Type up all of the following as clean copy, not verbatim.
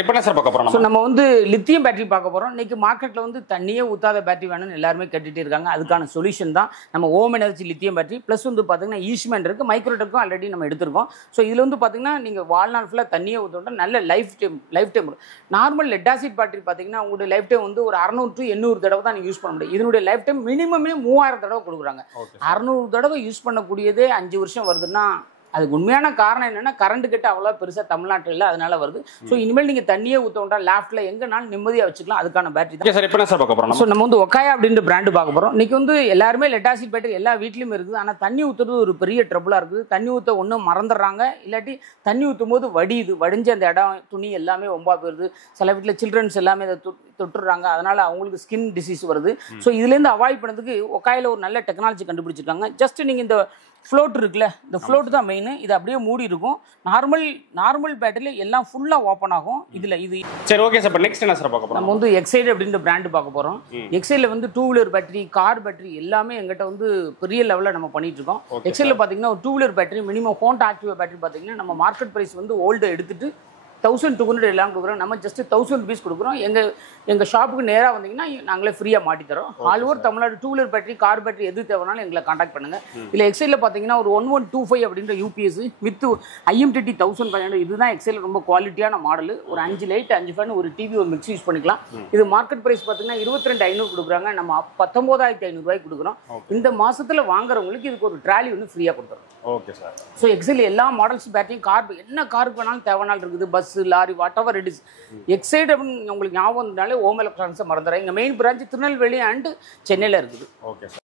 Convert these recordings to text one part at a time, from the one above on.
இப்போ என்ன சார் பார்க்க போறோம்? ஸோ நம்ம லித்தியம் பேட்டரி பார்க்க போகிறோம். இன்றைக்கி மார்க்கெட்டில் தண்ணியே ஊற்றாத பேட்டரி வேணும்னு எல்லாருமே கேட்டுகிட்டே இருக்காங்க. அதுக்கான சொல்யூஷன் தான் நம்ம ஓம் எனர்ஜி லித்தியம் பேட்டரி. ப்ளஸ் பார்த்தீங்கன்னா ஈஸ்ட்மேன் இருக்குது, மைக்ரோடெக்கும் ஆல்ரெடி நம்ம எடுத்திருக்கோம். ஸோ இதில் பார்த்தீங்கன்னா நீங்கள் வாழ்நாள் ஃபுல்லாக தண்ணியே ஊற்றோம்னா நல்ல life time. Normal lead acid battery பார்த்தீங்கன்னா உங்களுடைய லைஃப் டைம் ஒரு 600 to 800 தடவை தான் நீங்கள் யூஸ் பண்ண முடியும். இதனுடைய லைஃப் டைம் மினிமமே 3000 தடவை கொடுக்குறாங்க. 600 தடவை யூஸ் பண்ணக்கூடியதே 5 வருஷம் வருதுன்னா அதுக்கு உண்மையான காரணம் என்னன்னா கரண்ட் கட்டு அவ்வளோ பெருசாக தமிழ்நாட்டில் இல்லை, அதனால வருது. ஸோ இனிமேல் நீங்கள் தண்ணியே ஊற்றோண்டா லேஃப்டில் எங்கேனாலும் நிம்மதியாக வச்சுக்கலாம். அதுக்கான பேட்டரி தான் சார். இப்போ என்ன சார் பார்க்க போகிறோம்? ஸோ நம்ம ஒக்காயா அப்படின்ற பிராண்டு பார்க்க போகிறோம். இன்றைக்கி எல்லாருமே லெட் ஆசிட் பேட்டரி எல்லா வீட்லையும் இருக்குது. ஆனால் தண்ணி ஊற்றுறது ஒரு பெரிய ட்ரபுளாக இருக்குது. தண்ணி ஊற்ற ஒன்றும் மறந்துடுறாங்க, இல்லாட்டி தண்ணி ஊற்றும் போது வடிஞ்ச அந்த இடம் துணி எல்லாமே ரொம்ப போயிடுது. சில வீட்டில் சில்ட்ரன்ஸ் எல்லாமே அதை தொட்டுறாங்க, அதனால் அவங்களுக்கு ஸ்கின் டிசீஸ் வருது. ஸோ இதுலேருந்து அவாய்ட் பண்ணதுக்கு ஒக்காயில் ஒரு நல்ல டெக்னாலஜி கண்டுபிடிச்சிருக்காங்க. ஜஸ்ட் நீங்கள் இந்த ஃப்ளோட் இருக்குல்ல, இந்த ஃப்ளோட் தான் மெயின். இது அப்படியே மூடி இருக்கும். நார்மல் பேட்டரியில் எல்லாம் ஃபுல்லாக ஓப்பன் ஆகும். இதில் இது சரி, ஓகே சார். நெக்ஸ்ட் என்ன சார் பார்க்க போகிறோம்? நம்ம எக்ஸைட் அப்படின்ற பிராண்டு பார்க்க போகிறோம். எக்ஸைடில் 2 வீலர் பேட்டரி, கார் பேட்டரி எல்லாமே எங்கிட்ட பெரிய லெவலில் நம்ம பண்ணிட்டு இருக்கோம். எக்ஸைடில் பார்த்தீங்கன்னா ஒரு 2 wheeler battery minimum Honda Activa battery பார்த்தீங்கன்னா நம்ம மார்க்கெட் ப்ரைஸ் ஓல்டு எடுத்துட்டு 1200 எல்லாம் கொடுக்குறோம். நம்ம ஜஸ்ட் 1000 rupees கொடுக்குறோம். எங்கள் ஷாப்புக்கு நேராக வந்தீங்கன்னா நாங்களே ஃப்ரீயாக மாட்டி தரோம். All over Tamil Nadu 2 wheeler battery, car battery எது தேவைனாலும் எங்களை காண்டாக்ட் பண்ணுங்க. இல்லை எக்ஸைடில் பார்த்தீங்கன்னா ஒரு 1125 அப்படின்ற யூபிஎஸ் வித் IMTT 1500. இதுதான் எக்ஸைடில் ரொம்ப குவாலிட்டியான மாடல். ஒரு 5 லைட் 5 ஃபேன் ஒரு டிவி ஒரு மிக்ஸி யூஸ் பண்ணிக்கலாம். இது மார்க்கெட் ப்ரைஸ் பார்த்தீங்கன்னா 22,500 கொடுக்குறாங்க. நம்ம 19,500 ரூபாய்க்கு கொடுக்குறோம். இந்த மாதத்தில் வாங்குறவங்களுக்கு இதுக்கு ஒரு ட்ராலி ஃப்ரீயாக கொடுத்துறோம். Okay sir. ஸோ எக்ஸைடில் எல்லா மாடல்ஸ் பேட்டரியும் கார் என்ன காருக்கு வேணாலும் தேவைனாலும் இருக்குது. Bus, lorry, what ever it is. Excite அப்படின்னு உங்களுக்கு ஞாபகம் இருந்தாலே ஓம் எலக்ட்ரானிக்ஸை மறந்துடுறேன். எங்கள் மெயின் பிரான்ச் திருநெல்வேலி அண்ட் சென்னையில் இருக்குது. Okay sir.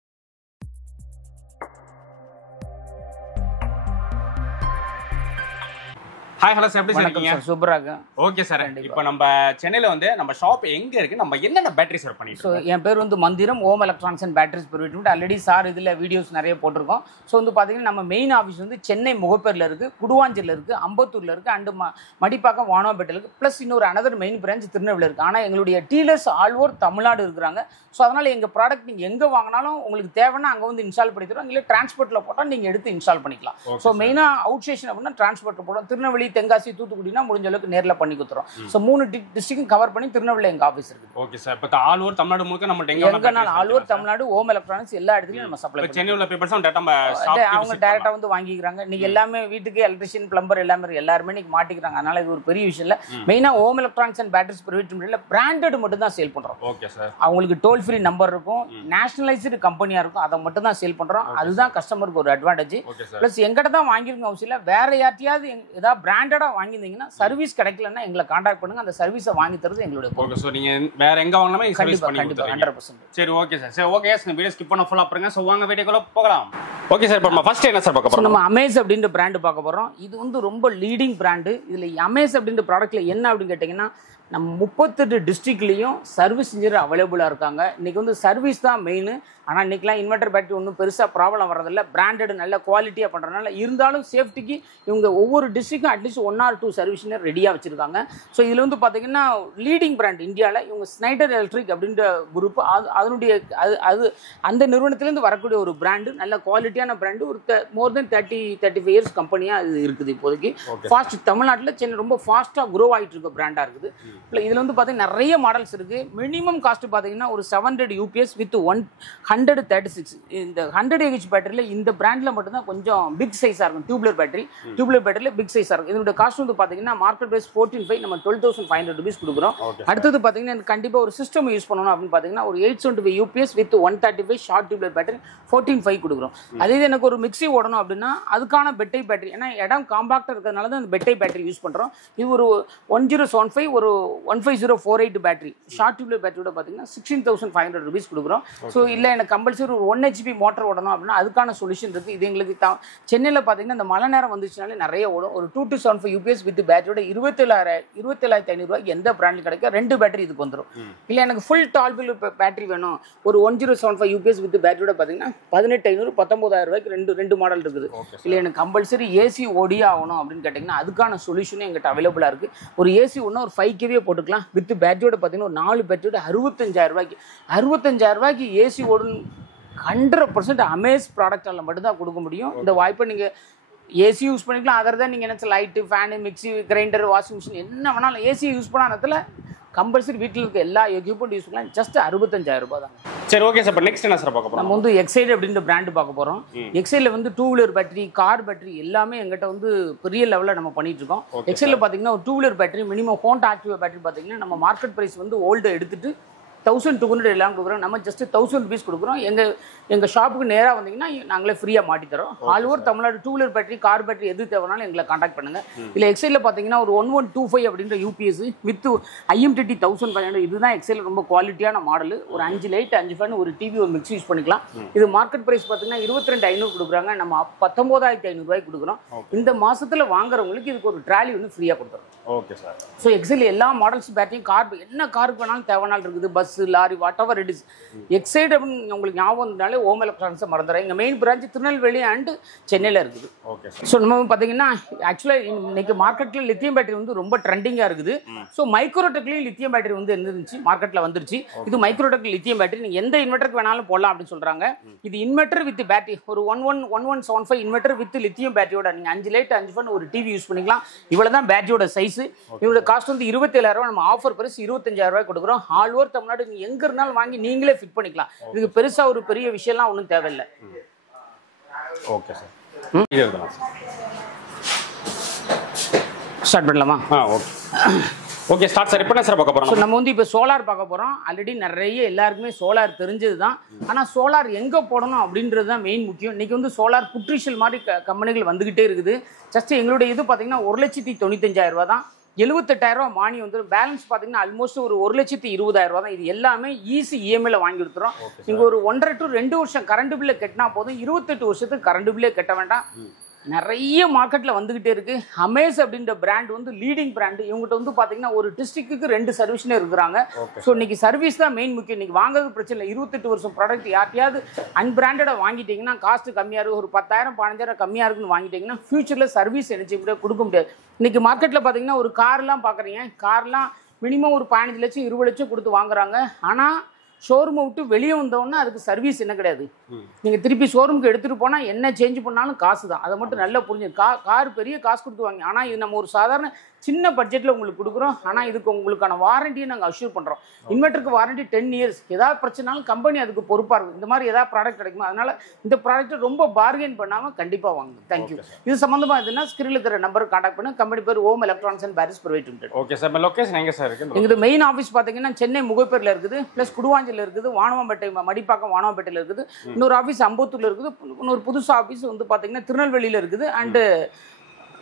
Hi, hello sir. எப்படி சார் இருக்கீங்க? சூப்பராக. Okay sir. இப்போ நம்ம சென்னையில் நம்ம ஷாப் எங்கே இருக்குது, நம்ம என்னென்ன பேட்டரி சார் பண்ணிட்டு ஸோ என் பேர் Manthiram, Om electronics and batteries private. Already sir இதில் வீடியோஸ் நிறைய போட்டிருக்கோம். ஸோ பார்த்தீங்கன்னா நம்ம மெயின் ஆஃபீஸ் சென்னை முகப்பேரில் இருக்குது, குடுவாஞ்சலில் இருக்குது, அம்பத்தூரில் இருக்குது, அண்டு மடிப்பாக்கம் வானவாபேட்டில் இருக்குது. ப்ளஸ் இன்னொரு அனதர் மெயின் பிரான்ச் திருநெல்வேலியில் இருக்குது. ஆனால் எங்களுடைய டீலர்ஸ் ஆல் ஓவர் தமிழ்நாடு இருக்கிறாங்க. ஸோ அதனால் எங்கள் ப்ராடக்ட் நீங்கள் எங்கே வாங்கினாலும் உங்களுக்கு தேவைன்னா அங்கே இன்ஸ்டால் பண்ணி தரோம். இல்லை டிரான்ஸ்போர்ட்டில் போட்டால் நீங்கள் எடுத்து இன்ஸ்டால் பண்ணிக்கலாம். ஸோ மெயினாக அவுட் ஸ்டேஷன் அப்படின்னா டிரான்ஸ்போர்ட்டில் போட்டோம். திருநெல்வேலி, தென்காசி, தூத்துக்குடினா முடிஞ்ச அளவுக்கு நேரில் பண்ணி கொடுத்துறோம். ஸோ 3 டிஸ்ட்ரிக்டும் கவர் பண்ணி திருநெல்வேலி எங்கள் ஆஃபீஸ் இருக்குது. Okay sir. இப்போ ஆல் ஓவர் தமிழ்நாடு முழுக்க நம்ம எங்கனாலும் ஆல் ஓவர் தமிழ்நாடு ஓம் எலக்ட்ரானிக்ஸ் எல்லா இடத்துலையும் நம்ம சப்ளை. சென்னையில் பீப்பிள்ஸ் அவங்க டேரெக்டாக வாங்கிக்கிறாங்க. நீங்கள் எல்லாமே வீட்டுக்கு எலக்ட்ரிஷியன், பிளம்பர் எல்லாருமே இன்னைக்கு மாட்டிக்கிறாங்க. அதனால இது ஒரு பெரிய விஷயம் இல்லை. மெயினாக Om electronics and batteries private லிமிடெட்ல பிராண்டட் மட்டும் தான் சேல் பண்ணுறோம். Okay sir. அவங்களுக்கு டோல் ஃப்ரீ நம்பர் இருக்கும், நேஷனலைஸ்டு கம்பெனியாக இருக்கும், அதை மட்டும் தான் சேல் பண்ணுறோம். அதுதான் கஸ்டமருக்கு ஒரு அட்வான்டேஜ். ப்ளஸ் எங்கிட்ட தான் வாங்கிருங்க அவசியம் இல்லை. வேற யார்ட்டையாவது ஏதாவது பிராண்டடாக வாங்கியிருந்தீங்கன்னா சர்வீஸ் கிடைக்கலன்னா எங்களை காண்டாக்ட் பண்ணுங்க. அந்த சர்வீஸை வாங்கி தருது எங்களுடைய பொறுப்பு. ஸோ நீங்கள் வேற எங்கே வாங்கினாலும் சர்வீஸ் பண்ணி கொடுத்துருங்க. 100%. சரி, ஓகே சார். சரி, ஓகே சார். வீடியோ ஸ்கிப் பண்ண ஃபுல்லாக பாருங்க. ஸோ வாங்க வீடியோக்குள்ள போகலாம். Okay sir. இப்போ ஃபர்ஸ்ட் என்ன சார் பார்க்க போகிறோம்? நம்ம அமேஸ் அப்படின்ற பிராண்டு பார்க்க போகிறோம். இது ரொம்ப லீடிங் பிராண்டு. இதில் அமேஸ் அப்படின்ற ப்ராடக்ட்ல என்ன அப்படின்னு கேட்டிங்கன்னா நம்ம 38 டிஸ்ட்ரிக்ட்லேயும் சர்வீஸ் இன்ஜினியர் அவைலபிளாக இருக்காங்க. இன்றைக்கி சர்வீஸ் தான் மெயின். ஆனால் இன்றைக்கெலாம் இன்வெர்டர் பேட்டரி ஒன்றும் பெருசாக ப்ராப்ளம் வரதில்லை. பிராண்டட் நல்ல குவாலிட்டியாக பண்ணுறதுனால இருந்தாலும் சேஃப்டிக்கு இவங்க ஒவ்வொரு டிஸ்ட்ரிக்டும் அட்லீஸ்ட் 1 or 2 சர்வீஸ் இன்ஜினியர் ரெடியாக வச்சுருக்காங்க. ஸோ இதில் பார்த்தீங்கன்னா லீடிங் பிராண்ட் இந்தியாவில் இவங்க ஸ்னைடர் எலக்ட்ரிக் அப்படின்ற குரூப். அதனுடைய அந்த நிறுவனத்திலேருந்து வரக்கூடிய ஒரு பிராண்டு, நல்ல குவாலிட்டியான பிராண்டு. ஒரு மோர் தென் 35 இயர்ஸ் கம்பெனியாக இது இருக்குது இப்போதைக்கு. ஃபாஸ்ட் தமிழ்நாட்டில் சென்னை ரொம்ப ஃபாஸ்ட்டாக க்ரோ ஆகிட்டு இருக்க பிராண்டாக இருக்குது. இதில் பார்த்தீங்கன்னா நிறைய மாடல்ஸ் இருக்குது. மினிமம் காஸ்ட் பார்த்தீங்கன்னா ஒரு 700 UPS வித் 136. இந்த 100 AH பேட்டரியில் இந்த பிராண்டில் மட்டும்தான் கொஞ்சம் பிக் சைஸாக இருக்கும். டியூப்லர் பேட்டரியில் பிக் சைஸாக இருக்கும். இதனுடைய காஸ்ட் பார்த்தீங்கன்னா மார்க்கெட் ப்ரைஸ் 14,500, நம்ம 12,500 rupees கொடுக்குறோம். அடுத்தது பார்த்தீங்கன்னா கண்டிப்பாக ஒரு சிஸ்டம் யூஸ் பண்ணணும் அப்படின்னு பார்த்தீங்கன்னா ஒரு 875 UPS with 135 short tubular battery 14,500 கொடுக்குறோம். அதே எனக்கு ஒரு மிக்ஸி ஓடணும் அப்படின்னா அதுக்கான பெட்டை பேட்டரி, ஏன்னா இடம் காம்பாக்டாக இருக்கிறதுனால தான் அந்த பெட்டை பேட்டரி யூஸ் பண்ணுறோம். இது ஒரு 1075 ஒரு 15048 பேட்டரி ஷார்ட் டியூப்லர் பேட்டரியோட பார்த்தீங்கன்னா 16,500 rupees கொடுக்குறோம். ஸோ இல்லை எனக்கு கம்பல்சரி ஒரு 1 HP மோட்டர் ஓடணும் அப்படின்னா அதுக்கான சொல்யூஷன் இருக்குது. இது எங்களுக்கு சென்னையில் பார்த்தீங்கன்னா இந்த மழை நேரம் வந்துச்சுனாலே நிறைய ஓடும். ஒரு 2275 UPS வித் பேட்டரியோட 27,500 ரூபாய்க்கு எந்த பிராண்டில் கிடைக்கும். 2 பேட்டரி இதுக்கு வந்துடும். இல்லை எனக்கு ஃபுல் டால்பில் பேட்டரி வேணும், ஒரு 1075 UPS வித் பேட்டரியோட பார்த்தீங்கன்னா 18,500 19,000 ரூபாய்க்கு ரெண்டு மாடல் இருக்குது. இல்லை எனக்கு கம்பல்சரி ஏசி ஓடியே ஆகணும் அப்படின்னு கேட்டிங்கன்னா அதுக்கான சொல்யூஷனும் எங்கிட்ட அவைலபிளாக இருக்குது. ஒரு ஏசி ஒன்று ஒரு 5 kV போட்டுக்கலாம். வித் பேட்டரியோட பார்த்தீங்கன்னா ஒரு 4 பேட்டரியோட 65,000 ரூபாய்க்கு ஏசி ஓடும் 100% அமேஸ் ப்ராடக்டால் மட்டும்தான் கொடுக்க முடியும். இந்த வாய்ப்பை நீங்கள் ஏசி யூஸ் பண்ணிக்கலாம். அதர் தான் நீங்கள் என்ன light, fan, mixie, grinder, washing machine என்ன வேணாலும் ஏசி யூஸ் பண்ணாததுல கம்பல்சரி வீட்டில் இருக்க எல்லா எக்யூப்மெண்ட் யூஸ் பண்ணலாம். ஜஸ்ட் 65,000 ரூபாய் தான். சரி, ஓகே சார். இப்போ நெக்ஸ்ட் என்ன சார் பார்க்க போகிறோம்? நம்ம வந்து எக்ஸைட் அப்படின்ற பிராண்டு பார்க்க போகிறோம். எக்ஸைடில் வந்து 2 வீலர் பேட்டரி, கார் பேட்டரி எல்லாமே எங்கிட்ட வந்து பெரிய லெவலில் நம்ம பண்ணிட்டு இருக்கோம். எக்ஸைடில் பார்த்தீங்கன்னா ஒரு 2 wheeler battery minimum Honda Activa battery பார்த்தீங்கன்னா நம்ம மார்க்கெட் ப்ரைஸ் வந்து ஓல்டு எடுத்துட்டு 1200 எல்லாம் கொடுக்குறோம். நம்ம ஜஸ்ட் 1000 rupees கொடுக்குறோம். எங்கள் ஷாப்புக்கு நேராக வந்தீங்கன்னா நாங்களே ஃப்ரீயாக மாட்டி தரோம். All over Tamil Nadu 2 wheeler battery, car battery எது தேவைனாலும் எங்களை காண்டாக்ட் பண்ணுங்கள். இல்லை எக்ஸைடில் பார்த்தீங்கன்னா ஒரு 1125 அப்படின்ற யூபிஎஸ் வித் IMTT 1500 இதுதான் எக்ஸைடில் ரொம்ப குவாலிட்டியான மாடல். ஒரு 5 லைட், 5 ஃபேன், ஒரு டிவி, ஒரு மிக்ஸி யூஸ் பண்ணிக்கலாம். இது மார்க்கெட் ப்ரைஸ் பார்த்தீங்கன்னா 22,500 கொடுக்குறாங்க. நம்ம 19,500 ரூபாய்க்கு கொடுக்குறோம். இந்த மாதத்தில் வாங்குறவங்களுக்கு இதுக்கு ஒரு ட்ராலி ஒன்று ஃப்ரீயாக கொடுத்துறோம். Okay sir. ஸோ எக்ஸைடில் எல்லா மாடல்ஸ் பேட்டரியும், கார் என்ன காருக்கு வேணாலும் தேவைனாலும் இருக்குது. Bus, lorry, what ever it is. Excite அப்படின்னு உங்களுக்கு ஞாபகம் இருந்தாலே ஓம் எலக்ட்ரானிக்ஸை மறந்துடுறேன். எங்கள் மெயின் பிரான்ச் திருநெல்வேலி அண்ட் சென்னையில் இருக்குது. Okay sir. ஸோ நம்ம பார்த்தீங்கன்னா ஆக்சுவலாக இன்னைக்கு மார்க்கெட்டில் லித்தியம் பேட்டரி வந்து ரொம்ப ட்ரெண்டிங்காக இருக்குது. ஸோ மைக்ரோடெக்லையும் லித்தியம் பேட்டரி வந்து இருந்துச்சு, மார்க்கெட்டில் வந்துருச்சு. இது மைக்ரோடெக் லித்தியம் பேட்டரி நீங்கள் எந்த இன்வெர்ட்டருக்கு வேணாலும் போடலாம் அப்படின்னு சொல்கிறாங்க. இது இன்வெர்ட்டர் வித் பேட்டரி ஒரு 1175 இன்வெர்ட்டர் வித் லித்தியம் பேட்டரியோட நீங்கள் 5 லைட், 5 ஃபேன், ஒரு டிவி யூஸ் பண்ணிக்கலாம். இவ்வளோ தான் பேட்டரியோட சைஸ். இதோட காஸ்ட் வந்து 27,000. நம்ம ஆஃபர் பிரைஸ் 25,000 கொடுக்குறோம். ஆல் ஓவர் தமிழ்நாடு நீங்கள் எங்கே இருந்தாலும் வாங்கி நீங்களே ஃபிட் பண்ணிக்கலாம். இதுக்கு பெருசாக ஒரு பெரிய விஷயம்லாம் ஒன்றும் தேவையில்லை. Okay sir. இது எடுக்கலாம் சார். ஸ்டார்ட் பண்ணலாமா? ஓகே. Okay start sir. இப்போ என்ன சார் பார்க்க போகிறோம்? ஸோ நம்ம வந்து இப்போ சோலார் பார்க்க போகிறோம். ஆல்ரெடி நிறைய எல்லாருக்குமே சோலார் தெரிஞ்சது தான். ஆனால் சோலார் எங்கே போடணும் அப்படின்றது தான் மெயின் முக்கியம். இன்றைக்கி வந்து சோலார் புட்ரிஷியல் மாதிரி கம்பெனிகள் வந்துக்கிட்டே இருக்குது. ஜஸ்ட் எங்களுடைய இது பார்த்தீங்கன்னா 1,95,000 ரூபா தான். 78,000 ரூபா மானியம் வந்துடும். பேலன்ஸ் பார்த்தீங்கன்னா ஆல்மோஸ்ட் ஒரு 1,20,000 ரூபா தான். இது எல்லாமே ஈஸி இஎம்ஐல வாங்கி கொடுத்துறோம். நீங்கள் ஒரு 1.5 to 2 வருஷம் கரண்ட் பில்லை கட்டினா போதும். 28 வருஷத்துக்கு கரண்ட் பில்லே கட்ட வேண்டாம். நிறைய மார்க்கெட்டில் வந்துக்கிட்டே இருக்குது. அமேஸ் அப்படின்ற பிராண்ட் வந்து லீடிங் பிராண்டு. இவங்ககிட்ட வந்து பார்த்தீங்கன்னா ஒரு டிஸ்ட்ரிக்ட்டுக்கு 2 சர்வீஸ்னு இருக்கிறாங்க. ஸோ இன்னைக்கு சர்வீஸ் தான் மெயின் முக்கியம். இன்னைக்கு வாங்குறது பிரச்சனை இல்லை. 28 வருஷம் ப்ராடக்ட் யார்ட்டையாவது அன்பிராண்டடாக வாங்கிட்டீங்கன்னா காஸ்ட் கம்மியாக இருக்கும். ஒரு 10,000 15,000 கம்மியாக இருக்குன்னு வாங்கிட்டீங்கன்னா ஃபியூச்சரில் சர்வீஸ் எனர்ஜி கூட கொடுக்க முடியாது. இன்னைக்கு மார்க்கெட்டில் பார்த்தீங்கன்னா ஒரு கார்லாம் பார்க்குறீங்க. கார்லாம் மினிமம் ஒரு 15 லட்சம் 20 லட்சம் கொடுத்து வாங்குறாங்க. ஆனால் ஷோரூமை விட்டு வெளியே வந்தோன்னா அதுக்கு சர்வீஸ் என்ன கிடையாது. நீங்கள் திருப்பி ஷோரூமுக்கு எடுத்துகிட்டு போனால் என்ன சேஞ்ச் பண்ணாலும் காசு தான். அதை மட்டும் நல்லா புரிஞ்சு கார் பெரிய காசு கொடுத்து வாங்க. ஆனால் இது நம்ம ஒரு சாதாரண சின்ன பட்ஜெட்டில் உங்களுக்கு கொடுக்குறோம். ஆனால் இதுக்கு உங்களுக்கான வாரண்டியை நாங்கள் அஷ்யூர் பண்ணுறோம். இன்வெர்ட்டருக்கு வாரண்டி 10 years. ஏதாவது பிரச்சனாலும் கம்பெனி அதுக்கு பொறுப்பாக இருக்கும். இந்த மாதிரி ஏதாவது ப்ராடக்ட் கிடைக்குமா? அதனால் இந்த ப்ராடக்ட்டை ரொம்ப பார்கெயின் பண்ணாமல் கண்டிப்பாக வாங்க. தேங்க்யூ. இது சம்மந்தமாக எதுனா ஸ்கிரீனில் இருக்கிற நம்பருக்கு கான்டாக்ட் பண்ணி. கம்பெனி பேர் Om electronics and batteries private limited. Okay sir. Location எங்கே சார் இருக்குது? எங்களுக்கு மெயின் ஆஃபீஸ் பார்த்தீங்கன்னா சென்னை முகப்பேரில் இருக்குது, ப்ளஸ் குடுவாஞ்சில் இருக்குது, வானவாம்பேட்டை மடிப்பாக்கம் வானவாம்பேட்டையில் இருக்குது, இன்னொரு ஆஃபீஸ் அம்பத்தூரில் இருக்குது, இன்னொரு புதுசு ஆஃபீஸ் வந்து பார்த்தீங்கன்னா திருநெல்வேலியில் இருக்குது, அண்டு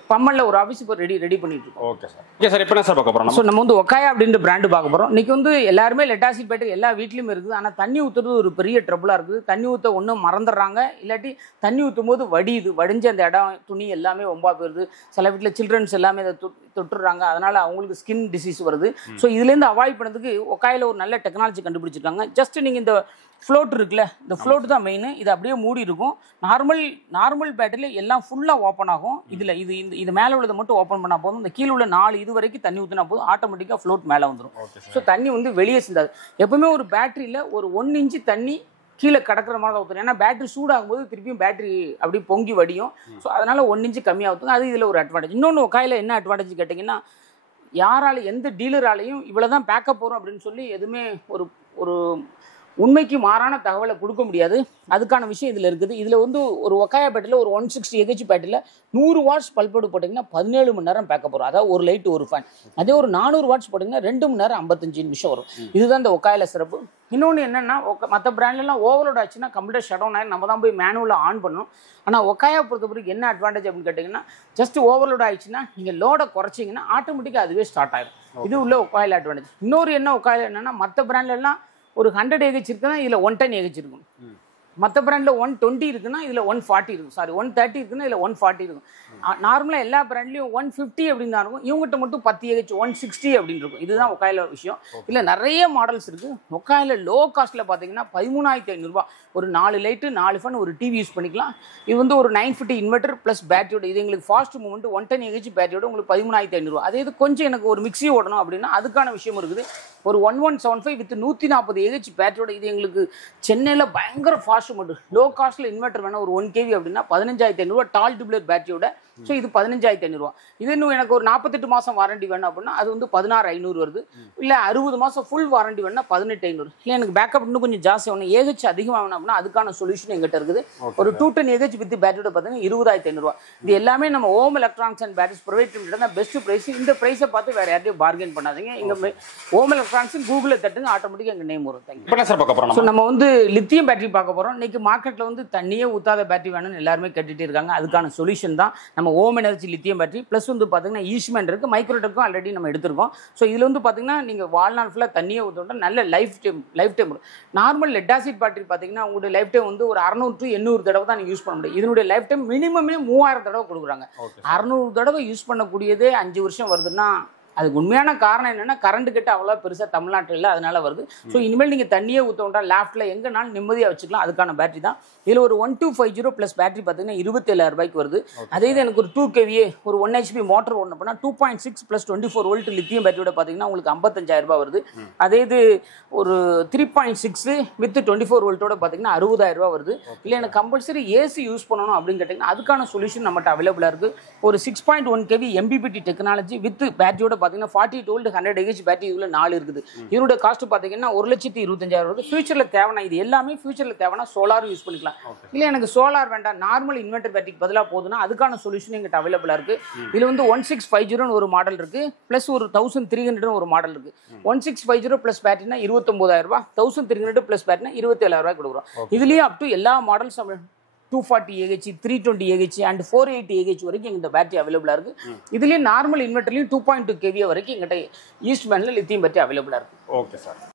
பம்மல்ல ஒரு ஆஃபீஸ் இப்போ ரெடி பண்ணிட்டு இருக்கோம். Okay sir. Okay sir. இப்போ என்ன சார் பார்க்க போகிறோம்? ஸோ நம்ம வந்து ஒக்காயா அப்படின்ற பிராண்டு பார்க்க போகிறோம். இன்றைக்கி வந்து எல்லாருமே லெட்டாசிட் பேட்டரி எல்லா வீட்லையும் இருக்குது. ஆனால் தண்ணி ஊற்றுறது ஒரு பெரிய ட்ரபுளாக இருக்குது. தண்ணி ஊற்ற ஒன்றும் மறந்துடுறாங்க, இல்லாட்டி தண்ணி ஊற்றும் போது வடிஞ்சு அந்த இடம் துணி எல்லாமே ரொம்ப போயிடுது. சில வீட்டில் சில்ட்ரன்ஸ் எல்லாமே அதை தொட்டுடுறாங்க. அதனால் அவங்களுக்கு ஸ்கின் டிசீஸ் வருது. ஸோ இதுலேருந்து அவாய்ட் பண்ணதுக்கு ஒக்காயில் ஒரு நல்ல டெக்னாலஜி கண்டுபிடிச்சிருக்காங்க. ஜஸ்ட் நீங்கள் இந்த ஃப்ளோட் இருக்குல்ல, இந்த ஃப்ளோட் தான் மெயின். இது அப்படியே மூடி இருக்கும். நார்மல் பேட்டரியில் எல்லாம் ஃபுல்லாக ஓப்பன் ஆகும். இதில் இது மேலே உள்ளதை மட்டும் ஓப்பன் பண்ணால் போதும். இந்த கீழே உள்ள 4 இது வரைக்கும் தண்ணி ஊற்றினா போதும், ஆட்டோமேட்டிக்காக ஃப்ளோட் மேலே வந்துடும். ஸோ தண்ணி வந்து வெளியே சிந்தாது. எப்பவுமே ஒரு பேட்டரியில் ஒரு 1 inch தண்ணி கீழே கிடக்கிற மாதிரி தான் ஊற்றணும். ஏன்னா பேட்டரி சூடாகும்போது திருப்பியும் பேட்டரி அப்படி பொங்கி வடியும். ஸோ அதனால் 1 inch கம்மியாக ஊற்றுங்க. அது இதில் ஒரு அட்வான்டேஜ். இன்னொன்று ஒக்காயில் என்ன அட்வான்டேஜ் கேட்டிங்கன்னா, எந்த டீலராலையும் இவ்வளோ தான் பேக்கப் வரும் அப்படின்னு சொல்லி எதுவுமே ஒரு உண்மைக்கு மாறான தகவலை கொடுக்க முடியாது. அதுக்கான விஷயம் இதில் இருக்குது. இதில் வந்து ஒரு ஒக்காயா பேட்டரியில் ஒரு 160 AH பேட்டரியில் 100 watts பல்போடு போட்டிங்கன்னா 17 மணி நேரம் பேக்கப் வரும். அதாவது ஒரு லைட் ஒரு ஃபேன். அதே ஒரு 400 watts போட்டிங்கன்னா 2 மணி நேரம் 55 நிமிஷம் வரும். இதுதான் இந்த ஒக்காயில் சிறப்பு. இன்னொன்று என்னென்னா, மற்ற பிராண்ட்லாம் ஓவர்லோட் ஆச்சுன்னா கம்ப்யூட்டர் ஷட் டவுன் ஆகி நம்ம தான் போய் மேனுவலாக ஆன் பண்ணணும். ஆனால் ஒக்காயா பொறுத்தவரைக்கும் என்ன அட்வான்டேஜ் அப்படின்னு கேட்டிங்கன்னா, ஜஸ்ட் ஓவர்லோட் ஆயிடுச்சுன்னா நீங்கள் லோடை குறைச்சிங்கன்னா ஆட்டோமேட்டிக்காக அதுவே ஸ்டார்ட் ஆகிடும். இது உள்ள ஒக்காயில் அட்வான்டேஜ். இன்னொரு ஒக்காயில் என்னென்னா, மற்ற பிராண்ட்லாம் ஒரு 100 AH இருக்குன்னா இதில் 110 AH இருக்கும். மற்ற பிராண்டில் 120 இருக்குன்னா இதில் 140 இருக்கும். 130 இருக்குன்னா இதில் 140 இருக்கும். நார்மலாக எல்லா பிராண்ட்லையும் 150 அப்படின்னு தான் இருக்கும். இவங்ககிட்ட மட்டும் 10 AH 160 அப்படின்னு இருக்கும். இதுதான் ஒக்காயில் விஷயம். இல்லை நிறைய மாடல்ஸ் இருக்குது. ஒக்காயில் லோ காஸ்ட்டில் பார்த்தீங்கன்னா 13,500 ரூபா. ஒரு 4 லைட்டு 4 ஃபேன் ஒரு டிவி யூஸ் பண்ணிக்கலாம். இது வந்து ஒரு 950 இன்வெர்டர் ப்ளஸ் பேட்டரியோட. இது எங்களுக்கு ஃபாஸ்ட் மூவ்மெண்ட் 110 AH பேட்டரியோட உங்களுக்கு 13,500 ரூபா. அதே இது கொஞ்சம் எனக்கு ஒரு மிக்ஸி ஓடணும் அப்படின்னா அதுக்கான விஷயம் இருக்குது. ஒரு 1175 வித் 140 ஏஹெச் பேட்டரியோட. இது எங்களுக்கு சென்னையில் பயங்கர ஃபாஸ்ட் மட்டும் லோ காஸ்ட்டில் இன்வெர்டர் வேணும் ஒரு 1 kV அப்படின்னா 15,500 டால் டியூப்லர் பேட்டரியோட. ஸோ இது 15,500. இது இன்னும் எனக்கு ஒரு 48 மாதம் வாரண்டி வேணும் அப்படின்னா அது வந்து 16,500 வருது. இல்லை 60 மாதம் ஃபுல் வாரண்டி வேணும்னா 18,500. இல்லை எனக்கு பேக்கப் இன்னும் கொஞ்சம் ஜாஸ்தி ஆகணும், ஏஹெச் அதிகமாக வேணும் அப்படின்னா அதுக்கான சொல்யூஷன் எங்கிட்ட இருக்குது. ஒரு 210 ஏஹெச் வித் பேட்டரியோட பார்த்தீங்கன்னா 20,500. இது எல்லாமே நம்ம Om electronics and batteries private limited தான் பெஸ்ட் ப்ரைஸ். இந்த ப்ரைஸை பார்த்து வேறு யார்ட்டையும் பார்கெயின் பண்ணாதீங்க. எங்கள் ஓம் எலக்ட்ரானிக்ஸ் கூகுளில் தட்டுங்க, ஆட்டோமேட்டிக்காக எங்கள் நேம் வரும். தேங்க்யூ. இப்போ சார் பார்க்க போகிறோம். ஸோ நம்ம வந்து லித்தியம் பேட்டரி பார்க்க போகிறோம். இன்னைக்கு மார்க்கெட்டில் வந்து தண்ணியே ஊற்றாத பேட்டரி வேணும்னு எல்லாருமே கேட்டுகிட்டே இருக்காங்க. அதுக்கான சொல்யூஷன் தான் நம்ம ஓம் எனர்ஜி லித்தியம் பேட்டரி. ப்ளஸ் வந்து பார்த்தீங்கன்னா ஈஸ்ட்மேன் இருக்குது, மைக்ரோடெக்கும் ஆல்ரெடி நம்ம எடுத்திருக்கோம். ஸோ இதில் வந்து பார்த்தீங்கன்னா நீங்கள் வாழ்நாள் ஃபுல்லாக தண்ணியை ஊற்றோம்னா நல்ல life time. Normal lead acid battery பார்த்தீங்கன்னா உங்களுடைய லைஃப் டைம் வந்து ஒரு 600 to 800 தடவை தான் நீங்கள் யூஸ் பண்ண முடியும். இதனுடைய லைஃப் டைம் மினிமமே 3000 தடவை கொடுக்குறாங்க. 600 தடவை யூஸ் பண்ணக்கூடியதே 5 வருஷம் வருதுன்னா அதுக்கு உண்மையான காரணம் என்னன்னா கரண்ட் கட்டு அவ்வளோ பெருசாக தமிழ்நாட்டில் இல்லை, அதனால வருது. ஸோ இனிமேல் நீங்கள் தண்ணியே ஊற்றோண்டா லேஃப்டில் எங்கேனாலும் நிம்மதியாக வச்சுக்கலாம். அதுக்கான பேட்டரி தான். இதில் ஒரு 1250 ப்ளஸ் பேட்டரி பார்த்தீங்கன்னா 27,000 ரூபாய்க்கு வருது. அதே இது எனக்கு ஒரு 2 kVA ஒரு 1 HP மோட்டர் ஓடணும் அப்படின்னா 2.6 + 24 வோல்ட் லித்தியம் பேட்டரியோட பார்த்தீங்கன்னா உங்களுக்கு 55,000 ரூபாய் வருது. அதே இது ஒரு 3.6 வித் 24 வோல்ட்டோட பார்த்தீங்கன்னா 60,000 ரூபாய் வருது. இல்லை எனக்கு கம்பல்சரி ஏசி யூஸ் பண்ணணும் அப்படின்னு கேட்டிங்கன்னா அதுக்கான சொல்யூஷன் நம்மகிட்ட அவைலபிளாக இருக்குது. ஒரு 6.1 kV MPPT டெக்னாலஜி வித் பேட்டரியோட பார்த்தீங்கன்னா 40 to 100 AH பேட்டரி இதில் 4 இருக்குது. இதோட காஸ்ட் பார்த்தீங்கன்னா 1,25,000 வருது. ஃபியூச்சரில் தேவைன்னா இது எல்லாமே ஃபியூச்சரில் தேவைன்னா சோலாரும் யூஸ் பண்ணிக்கலாம். இல்லை எனக்கு சோலார் வேண்டாம், நார்மல் இன்வெர்டர் பேட்டரிக்கு பதிலாக போதுன்னா அதுக்கான சொல்யூஷன் எங்கிட்ட அவைலபிளாக இருக்குது. இதில் வந்து 1650 ஒரு மாடல் இருக்குது, ப்ளஸ் ஒரு 1300 ஒரு மாடல் இருக்குது. 1650 ப்ளஸ் பேட்டரினா 29,000 ரூபாய், 1300 ப்ளஸ் பேட்டரினா 27,000 ரூபாய் கொடுக்குறோம். இதுலேயே அப் டு எல்லா models 240 AH, 320 AH and 480 AH வரைக்கும் எங்கிட்ட பேட்டரி அவைலபிளாக இருக்குது. இதுலேயே நார்மல் இன்வெர்டர்லையும் 2.2 kVA வரைக்கும் எங்கிட்ட ஈஸ்ட்மேனில் லித்தியம் பேட்டரி அவைலபிளாக இருக்குது. Okay sir.